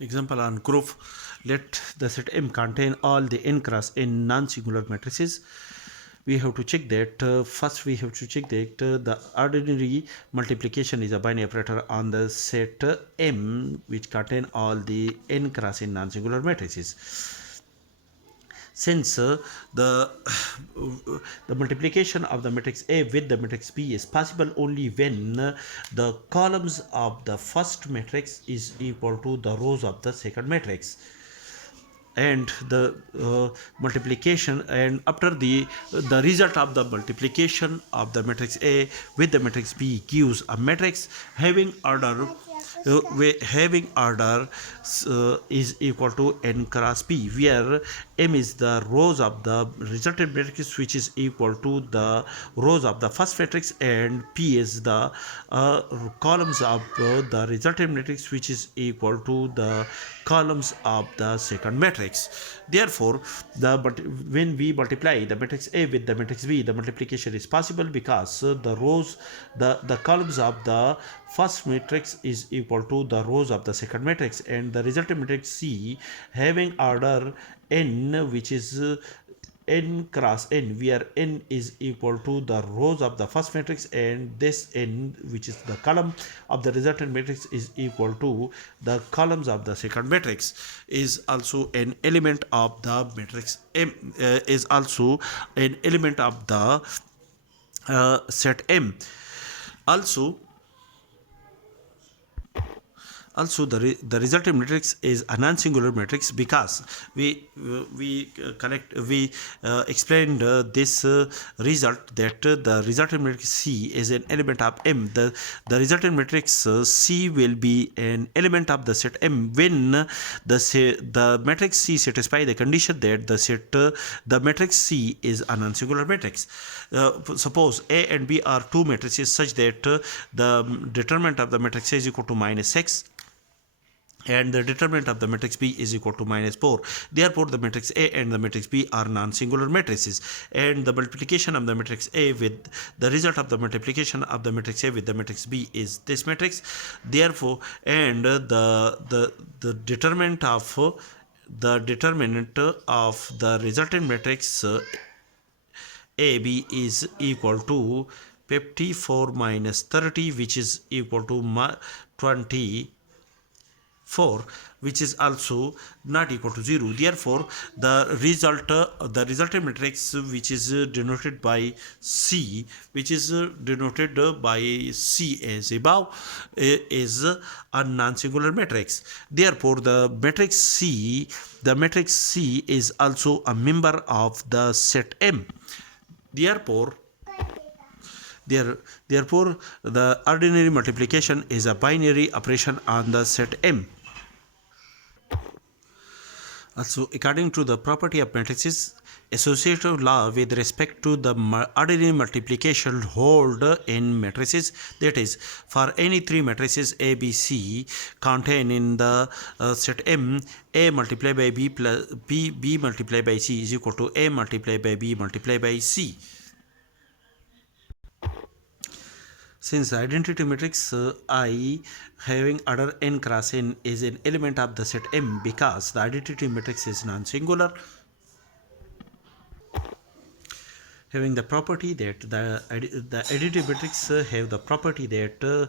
Example on group. Let the set M contain all the n cross n non-singular matrices. We have to check that first we have to check that the ordinary multiplication is a binary operator on the set M which contain all the n cross n non-singular matrices. Since the the multiplication of the matrix A with the matrix B is possible only when the columns of the first matrix is equal to the rows of the second matrix, and the multiplication, and after the result of the multiplication of the matrix A with the matrix B gives a matrix having order is equal to n cross p, where m is the rows of the resultant matrix which is equal to the rows of the first matrix, and p is the columns of the resultant matrix which is equal to the columns of the second matrix. Therefore, when we multiply the matrix A with the matrix B, the multiplication is possible because the columns of the first matrix is equal to the rows of the second matrix, and the resultant matrix C having order n, which is n cross n, where n is equal to the rows of the first matrix, and this n, which is the column of the resultant matrix, is equal to the columns of the second matrix, is also an element of the matrix M, is also an element of the set M. Also the resultant matrix is a non-singular matrix because we explained this result that the resultant matrix C is an element of M. The resultant matrix C will be an element of the set M when the matrix C satisfy the condition that the matrix C is a non-singular matrix. Suppose A and B are two matrices such that the determinant of the matrix A is equal to -6 and the determinant of the matrix B is equal to -4. Therefore, the matrix A and the matrix B are non-singular matrices, and the multiplication of the matrix A with the result of the multiplication of the matrix A with the matrix B is this matrix. Therefore, and the determinant of the resultant matrix AB is equal to 54 minus 30, which is equal to 24, which is also not equal to 0. Therefore, the resultant matrix, which is denoted by C, as above, is a non-singular matrix. Therefore, the matrix C is also a member of the set M. Therefore, the ordinary multiplication is a binary operation on the set M. Also, according to the property of matrices, associative law with respect to the ordinary multiplication hold in matrices. That is, for any three matrices A, B, C contained in the set M, A multiplied by B plus B multiplied by C is equal to A multiplied by B multiplied by C. Since the identity matrix I having order n cross n is an element of the set M because the identity matrix is non-singular, having the property that the identity matrix have the property that the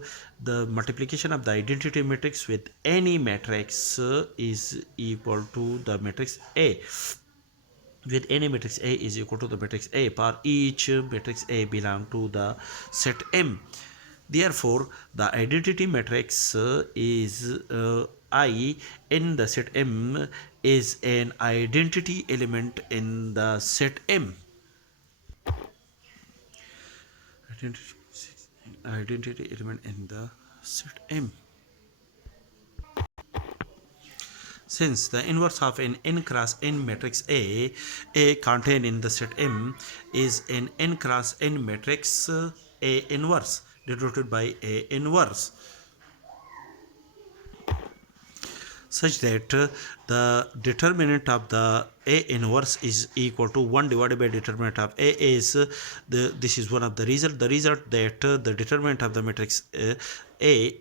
multiplication of the identity matrix with any matrix is equal to the matrix A. With any matrix A is equal to the matrix A for each matrix A belong to the set M. Therefore, the identity matrix is I in the set M is an identity element in the set M. Identity element in the set M. Since the inverse of an n cross n matrix A contained in the set M is an n cross n matrix A inverse denoted by A inverse, such that the determinant of the A inverse is equal to 1 divided by determinant of A is this is one of the result. The result that the determinant of the matrix A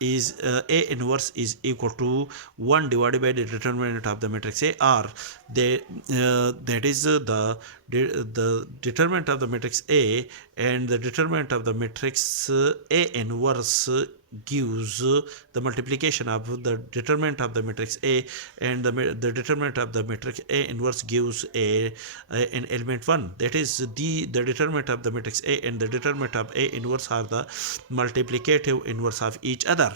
is A inverse is equal to 1 divided by the determinant of the matrix A, or that is the determinant of the matrix A and the determinant of the matrix A inverse gives the multiplication of the determinant of the matrix A, and the determinant of the matrix A inverse gives an element 1. That is the determinant of the matrix A and the determinant of A inverse are the multiplicative inverse of each other.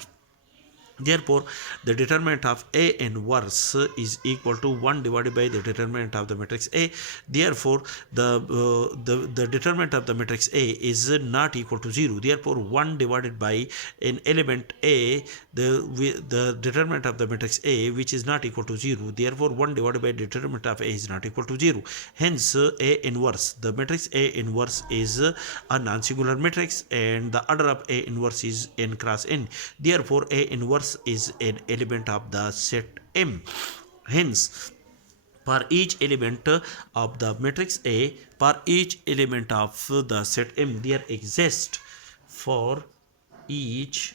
Therefore, the determinant of A inverse is equal to 1 divided by the determinant of the matrix A. Therefore, the determinant of the matrix A is not equal to 0. Therefore, 1 divided by an element A, the determinant of the matrix A, which is not equal to 0. Therefore, 1 divided by the determinant of A is not equal to 0. Hence, A inverse, the matrix A inverse is a non-singular matrix, and the order of A inverse is n cross n. Therefore, A inverse is an element of the set M. Hence, for each element of the matrix A, for each element of the set M, there exists for each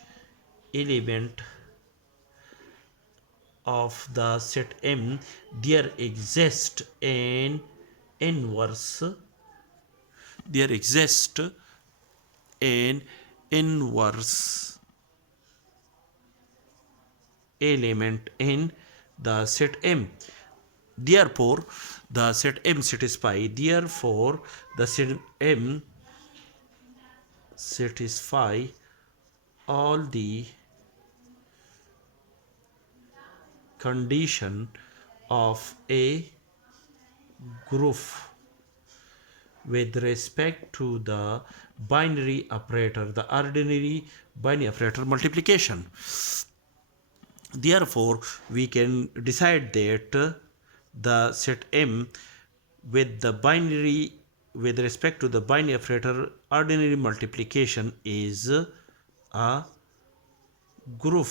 element of the set M, there exists an inverse, there exists an inverse element in the set M. Therefore, the set M satisfy. Therefore, the set M satisfy all the condition of a group with respect to the binary operator, the ordinary binary operator multiplication. Therefore, we can decide that the set M with the binary, with respect to the binary operator ordinary multiplication, is a group